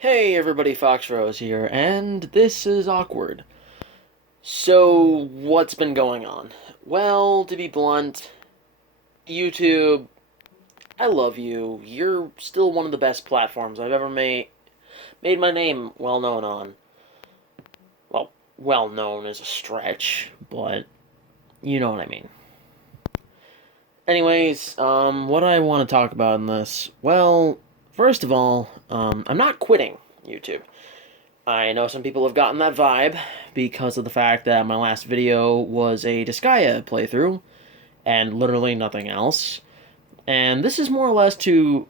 Hey everybody, Foxrose here, and this is awkward. So, what's been going on? Well, to be blunt, YouTube, I love you. You're still one of the best platforms I've ever made my name well known on. Well, well known is a stretch, but you know what I mean. Anyways, what I want to talk about in this? Well, first of all, I'm not quitting YouTube. I know some people have gotten that vibe because of the fact that my last video was a Disgaea playthrough and literally nothing else. And this is more or less to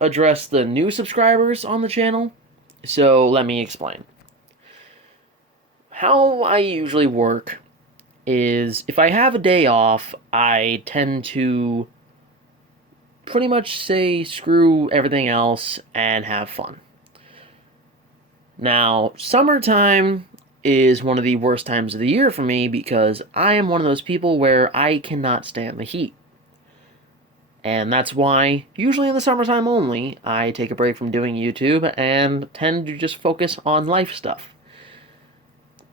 address the new subscribers on the channel. So let me explain. How I usually work is if I have a day off, I tend to pretty much say screw everything else and have fun. Now, summertime is one of the worst times of the year for me because I am one of those people where I cannot stand the heat. And that's why, usually in the summertime only, I take a break from doing YouTube and tend to just focus on life stuff.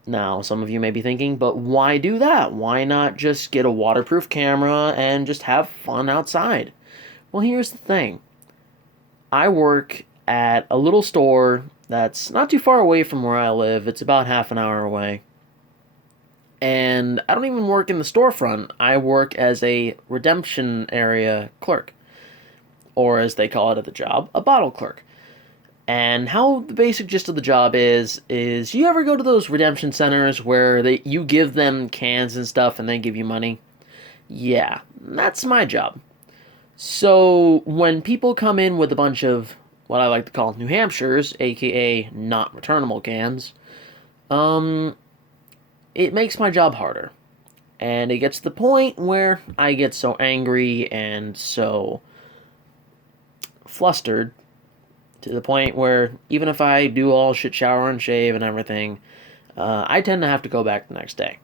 Now, some of you may be thinking, but why do that? Why not just get a waterproof camera and just have fun outside? Well, here's the thing. I work at a little store that's not too far away from where I live. It's about half an hour away. And I don't even work in the storefront. I work as a redemption area clerk, or as they call it at the job, a bottle clerk. And how the basic gist of the job is you ever go to those redemption centers where you give them cans and stuff and they give you money? Yeah, that's my job. So when people come in with a bunch of what I like to call New Hampshires, aka not returnable cans, um, it makes my job harder. And it gets to the point where I get so angry and so flustered to the point where even if I do all shit shower and shave and everything, I tend to have to go back the next day.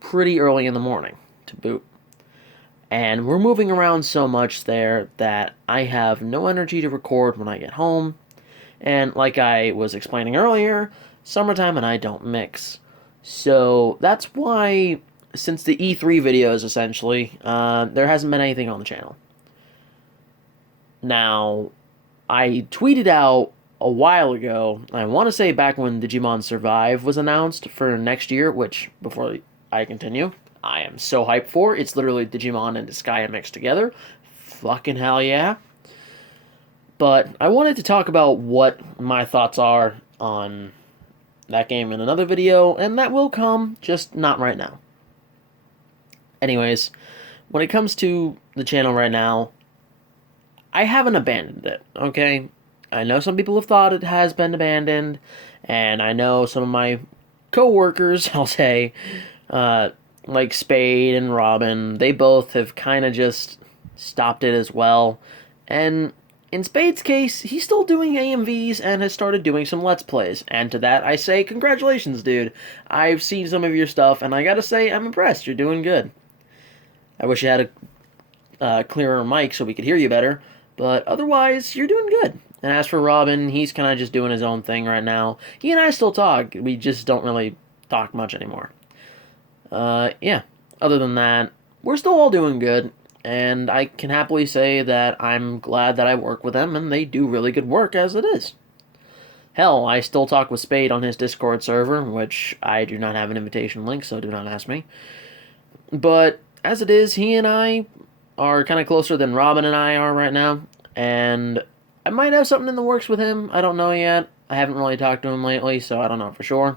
Pretty early in the morning to boot. And we're moving around so much there that I have no energy to record when I get home. And like I was explaining earlier, summertime and I don't mix. So that's why, since the E3 videos essentially, there hasn't been anything on the channel. Now, I tweeted out a while ago, I want to say back when Digimon Survive was announced for next year, which, before I continue, I am so hyped for. It's literally Digimon and Disgaea mixed together. Fucking hell yeah. But I wanted to talk about what my thoughts are on that game in another video, and that will come, just not right now. Anyways, when it comes to the channel right now, I haven't abandoned it, okay? I know some people have thought it has been abandoned, and I know some of my co-workers, I'll say, like Spade and Robin, they both have kind of just stopped it as well. And in Spade's case, he's still doing AMVs and has started doing some Let's Plays. And to that, I say, congratulations, dude. I've seen some of your stuff, and I gotta say, I'm impressed. You're doing good. I wish you had a clearer mic so we could hear you better, but otherwise, you're doing good. And as for Robin, he's kind of just doing his own thing right now. He and I still talk. We just don't really talk much anymore. Yeah. Other than that, we're still all doing good, and I can happily say that I'm glad that I work with them, and they do really good work as it is. Hell, I still talk with Spade on his Discord server, which I do not have an invitation link, so do not ask me. But as it is, he and I are kind of closer than Robin and I are right now, and I might have something in the works with him. I don't know yet. I haven't really talked to him lately, so I don't know for sure.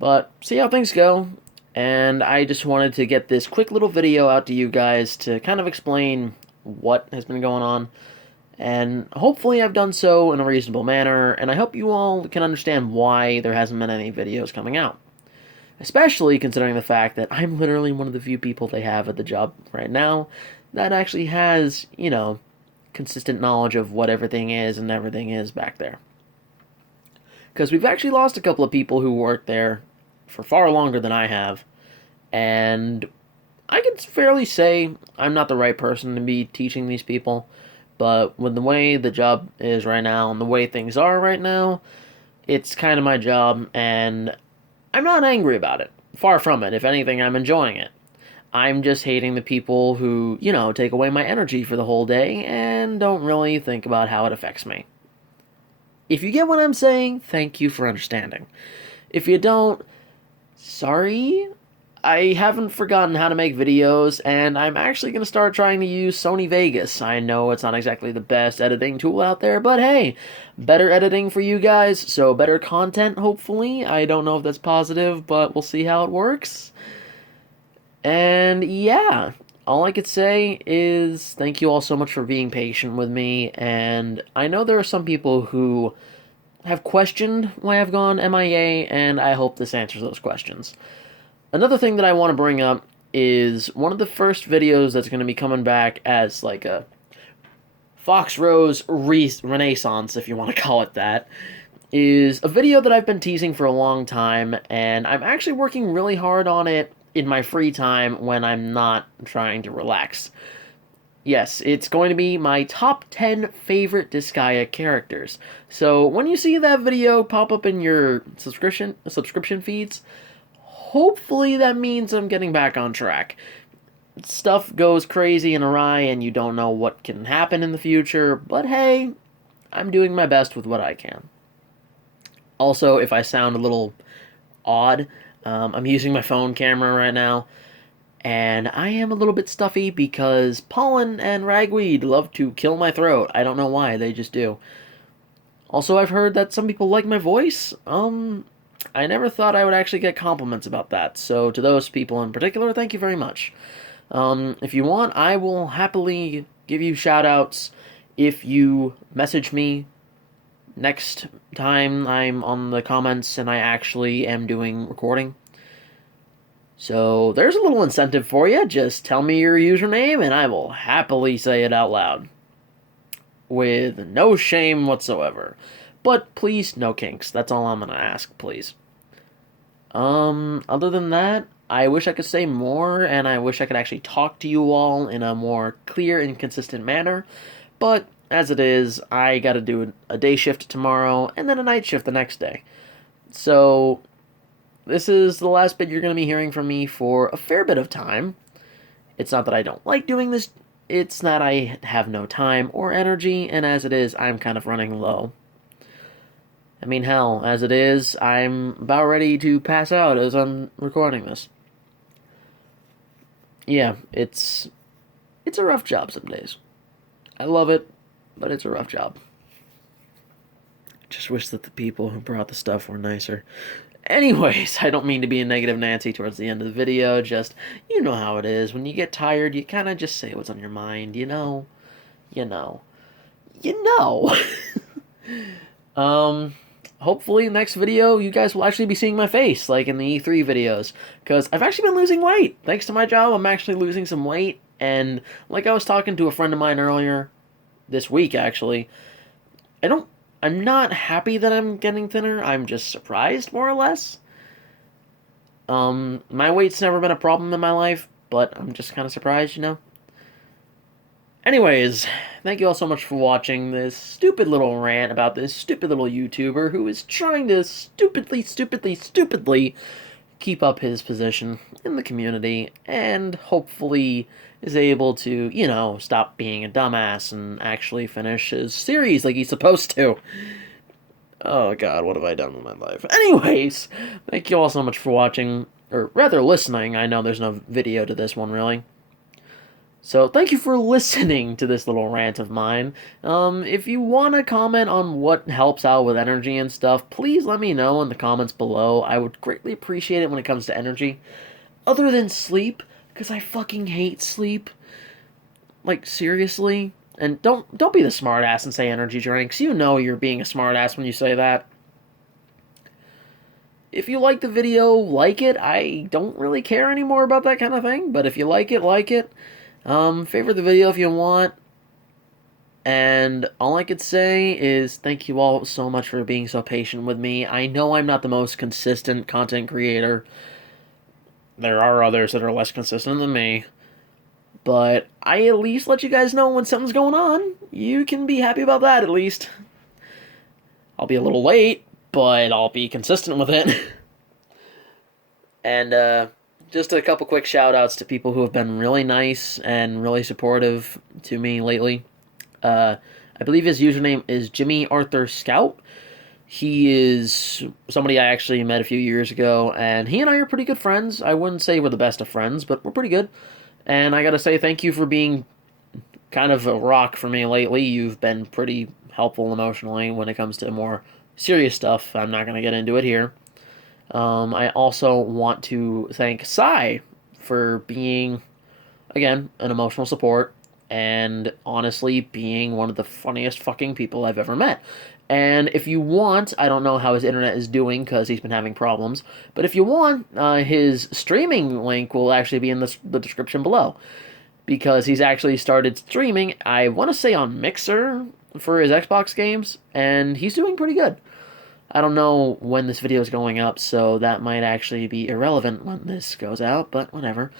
But see how things go. And I just wanted to get this quick little video out to you guys to kind of explain what has been going on. And hopefully I've done so in a reasonable manner, and I hope you all can understand why there hasn't been any videos coming out. Especially considering the fact that I'm literally one of the few people they have at the job right now that actually has, consistent knowledge of what everything is and everything is back there. Because we've actually lost a couple of people who worked there for far longer than I have, and I can fairly say I'm not the right person to be teaching these people, but with the way the job is right now and the way things are right now, it's kind of my job, and I'm not angry about it. Far from it. If anything, I'm enjoying it. I'm just hating the people who, take away my energy for the whole day and don't really think about how it affects me. If you get what I'm saying, thank you for understanding. If you don't, sorry. I haven't forgotten how to make videos, and I'm actually going to start trying to use Sony Vegas. I know it's not exactly the best editing tool out there, but hey, better editing for you guys, so better content, hopefully. I don't know if that's positive, but we'll see how it works. And yeah, all I could say is thank you all so much for being patient with me, and I know there are some people who have questioned why I've gone MIA, and I hope this answers those questions. Another thing that I want to bring up is one of the first videos that's going to be coming back as like a Fox Rose renaissance, if you want to call it that, is a video that I've been teasing for a long time, and I'm actually working really hard on it in my free time when I'm not trying to relax. Yes, it's going to be my top 10 favorite Disgaea characters. So when you see that video pop up in your subscription feeds, hopefully that means I'm getting back on track. Stuff goes crazy and awry and you don't know what can happen in the future, but hey, I'm doing my best with what I can. Also, if I sound a little odd, I'm using my phone camera right now, and I am a little bit stuffy because pollen and ragweed love to kill my throat. I don't know why, they just do. Also, I've heard that some people like my voice. I never thought I would actually get compliments about that, so to those people in particular, thank you very much. If you want, I will happily give you shoutouts if you message me next time I'm on the comments and I actually am doing recording. So there's a little incentive for you. Just tell me your username and I will happily say it out loud. With no shame whatsoever. But please, no kinks. That's all I'm gonna ask, please. Other than that, I wish I could say more, and I wish I could actually talk to you all in a more clear and consistent manner. But as it is, I gotta do a day shift tomorrow, and then a night shift the next day. So, this is the last bit you're gonna be hearing from me for a fair bit of time. It's not that I don't like doing this, it's that I have no time or energy, and as it is, I'm kind of running low. I mean, hell, as it is, I'm about ready to pass out as I'm recording this. Yeah, it's a rough job some days. I love it, but it's a rough job. Just wish that the people who brought the stuff were nicer. Anyways, I don't mean to be a negative Nancy towards the end of the video, just, you know how it is. When you get tired, you kind of just say what's on your mind, you know? You know. You know! Hopefully next video you guys will actually be seeing my face, like in the E3 videos, because I've actually been losing weight. Thanks to my job, I'm actually losing some weight, and like I was talking to a friend of mine earlier, this week actually, I'm not happy that I'm getting thinner, I'm just surprised, more or less. My weight's never been a problem in my life, but I'm just kind of surprised, you know? Anyways, thank you all so much for watching this stupid little rant about this stupid little YouTuber who is trying to stupidly keep up his position in the community and hopefully is able to, stop being a dumbass and actually finish his series like he's supposed to. Oh god, what have I done with my life? Anyways, thank you all so much for watching, or rather listening. I know there's no video to this one, really. So, thank you for listening to this little rant of mine. If you want to comment on what helps out with energy and stuff, please let me know in the comments below. I would greatly appreciate it when it comes to energy. Other than sleep, because I fucking hate sleep. Like, seriously? And don't be the smartass and say energy drinks. You know you're being a smartass when you say that. If you like the video, like it. I don't really care anymore about that kind of thing, but if you like it, like it. Favorite the video if you want. And all I could say is thank you all so much for being so patient with me. I know I'm not the most consistent content creator. There are others that are less consistent than me. But I at least let you guys know when something's going on. You can be happy about that at least. I'll be a little late, but I'll be consistent with it. And just a couple quick shout outs to people who have been really nice and really supportive to me lately. I believe his username is Jimmy Arthur Scout. He is somebody I actually met a few years ago, and he and I are pretty good friends. I wouldn't say we're the best of friends, but we're pretty good. And I gotta say thank you for being kind of a rock for me lately. You've been pretty helpful emotionally when it comes to more serious stuff. I'm not gonna get into it here. I also want to thank Sai for being, again, an emotional support and honestly being one of the funniest fucking people I've ever met. And if you want, I don't know how his internet is doing because he's been having problems, but if you want, his streaming link will actually be in the description below because he's actually started streaming, I want to say on Mixer for his Xbox games, and he's doing pretty good. I don't know when this video is going up, so that might actually be irrelevant when this goes out, but whatever.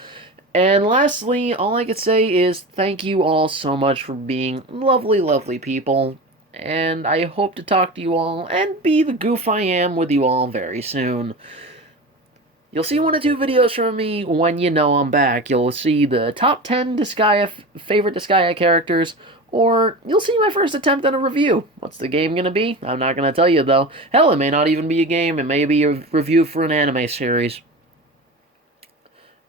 And lastly, all I could say is thank you all so much for being lovely, lovely people. And I hope to talk to you all and be the goof I am with you all very soon. You'll see 1 or 2 videos from me when you know I'm back. You'll see the top 10 Disgaea favorite Disgaea characters, or you'll see my first attempt at a review. What's the game gonna be? I'm not gonna tell you though. Hell, it may not even be a game. It may be a review for an anime series.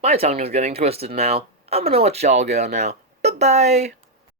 My tongue is getting twisted now. I'm gonna let y'all go now. Bye-bye!